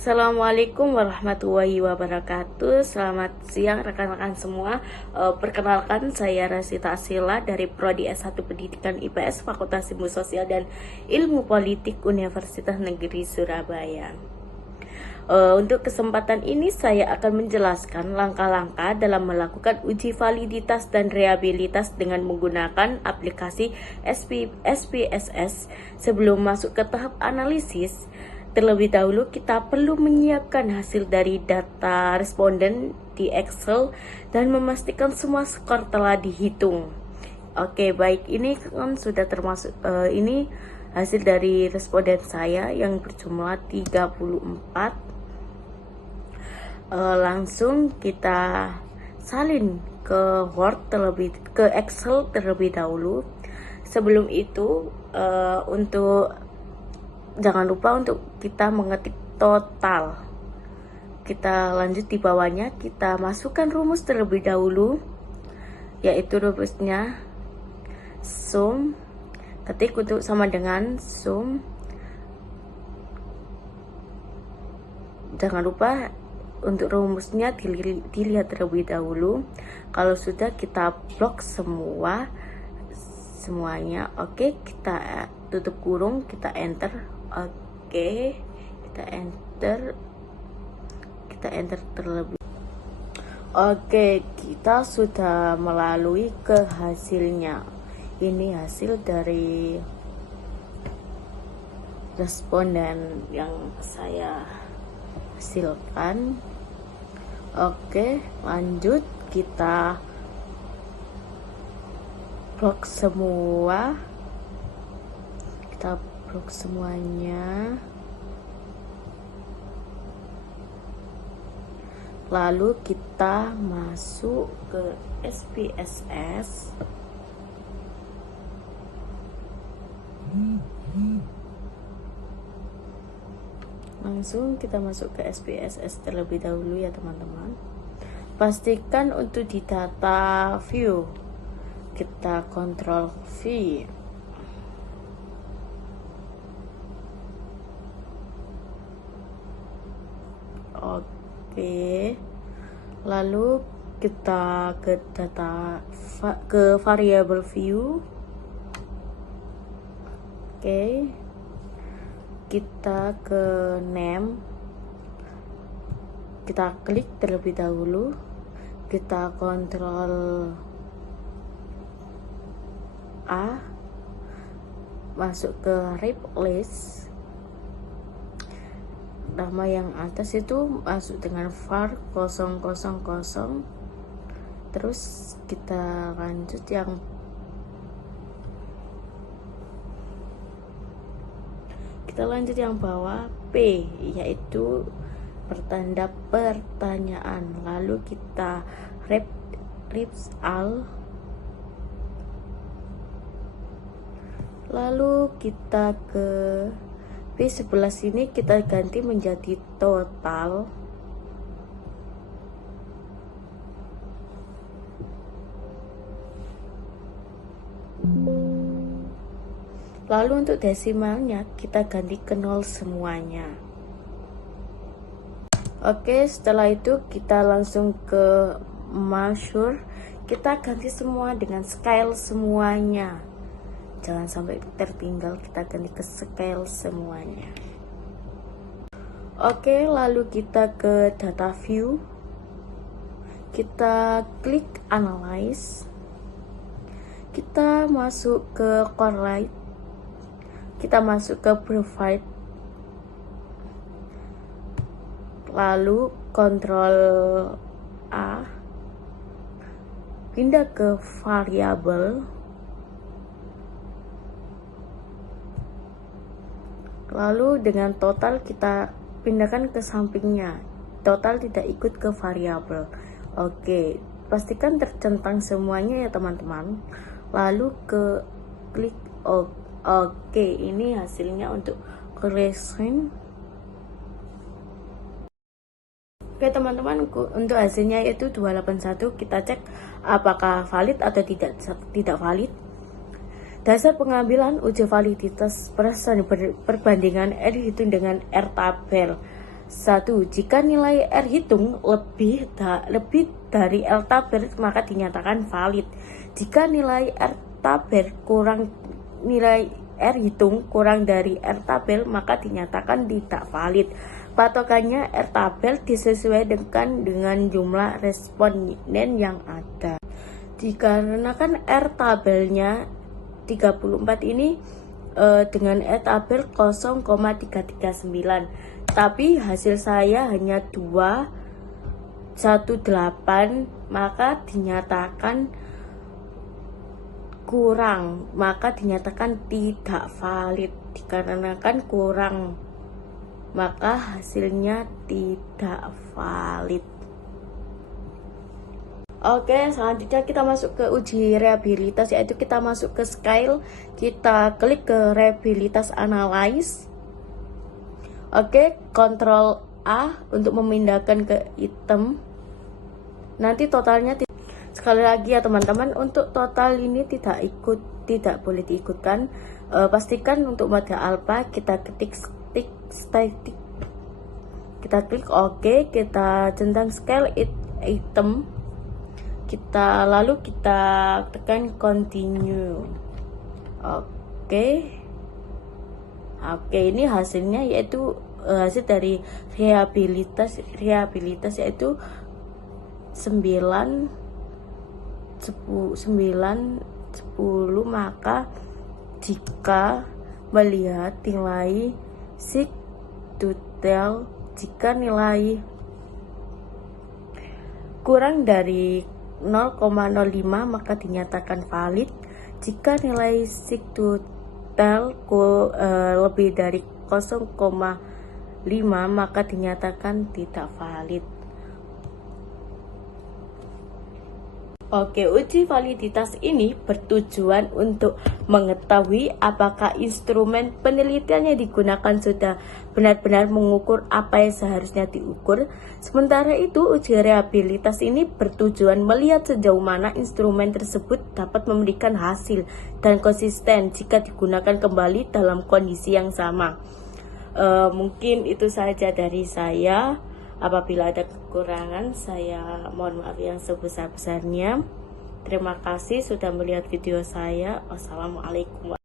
Assalamualaikum warahmatullahi wabarakatuh. Selamat siang rekan-rekan semua. Perkenalkan, saya Rasita Asila dari Prodi S1 Pendidikan IPS Fakultas Ilmu Sosial dan Ilmu Politik Universitas Negeri Surabaya. Untuk kesempatan ini saya akan menjelaskan langkah-langkah dalam melakukan uji validitas dan rehabilitas dengan menggunakan aplikasi SPSS. Sebelum masuk ke tahap analisis, terlebih dahulu kita perlu menyiapkan hasil dari data responden di Excel dan memastikan semua skor telah dihitung. Oke, baik, ini kan sudah termasuk ini hasil dari responden saya yang berjumlah 34. Langsung kita salin ke Excel terlebih dahulu. Sebelum itu jangan lupa untuk kita mengetik total. Kita lanjut di bawahnya, kita masukkan rumus terlebih dahulu, yaitu rumusnya sum, ketik untuk sama dengan sum. Jangan lupa untuk rumusnya dilihat terlebih dahulu. Kalau sudah, kita blok semuanya. Oke, kita tutup kurung, kita enter. Oke, kita enter terlebih. Oke, kita sudah melalui ke hasilnya. Ini hasil dari responden yang saya hasilkan. Oke, lanjut, kita blok semua. Kita blok semuanya. Lalu kita masuk ke SPSS. Langsung kita masuk ke SPSS terlebih dahulu ya teman-teman. Pastikan untuk di data view kita Ctrl V. Oke, lalu kita ke variable view. Oke, kita ke name, kita klik terlebih dahulu, kita Ctrl A, masuk ke replace. Nama yang atas itu masuk dengan var 000. Terus kita lanjut yang bawah P, yaitu pertanda pertanyaan. Lalu kita reps all. Lalu kita ke B11 ini kita ganti menjadi total. Lalu untuk desimalnya kita ganti ke 0 semuanya. Oke, setelah itu kita langsung ke measure. Kita ganti semua dengan scale semuanya. Jangan sampai tertinggal, kita ganti ke scale semuanya. Oke, lalu kita ke data view. Kita klik analyze. Kita masuk ke correlate. Kita masuk ke provide. Lalu Ctrl A. Pindah ke variable. Lalu dengan total kita pindahkan ke sampingnya. Total tidak ikut ke variabel. Oke, pastikan tercentang semuanya ya teman-teman. Lalu ke klik Oke, ini hasilnya untuk correction. Oke teman-teman, untuk hasilnya yaitu 281. Kita cek apakah valid atau tidak valid. Dasar pengambilan uji validitas perbandingan R hitung dengan R tabel. 1. Jika nilai R hitung lebih dari L tabel, maka dinyatakan valid. Jika nilai R tabel nilai R hitung kurang dari R tabel, maka dinyatakan tidak valid. Patokannya R tabel disesuaikan dengan jumlah responden yang ada. Dikarenakan R tabelnya 34 ini dengan R tabel 0,339, tapi hasil saya hanya 218, maka dinyatakan kurang, maka dinyatakan tidak valid. Dikarenakan kurang, maka hasilnya tidak valid. Oke, selanjutnya kita masuk ke uji reliabilitas, yaitu kita masuk ke scale, kita klik ke reliabilitas analyze. Oke, Ctrl A untuk memindahkan ke item. Nanti totalnya sekali lagi ya teman-teman, untuk total ini tidak boleh diikutkan. Pastikan untuk mode alpha kita ketik static, kita klik OK, kita centang scale item, lalu kita tekan continue. Oke, ini hasilnya yaitu hasil dari reliabilitas yaitu 9, 10, maka jika melihat nilai seek to tell, jika nilai kurang dari 0,05 maka dinyatakan valid. Jika nilai seek to tell lebih dari 0,5 maka dinyatakan tidak valid. Oke, uji validitas ini bertujuan untuk mengetahui apakah instrumen penelitian yang digunakan sudah benar-benar mengukur apa yang seharusnya diukur. Sementara itu, uji reliabilitas ini bertujuan melihat sejauh mana instrumen tersebut dapat memberikan hasil dan konsisten jika digunakan kembali dalam kondisi yang sama. Mungkin itu saja dari saya. Apabila ada kekurangan, saya mohon maaf yang sebesar-besarnya. Terima kasih sudah melihat video saya. Wassalamualaikum.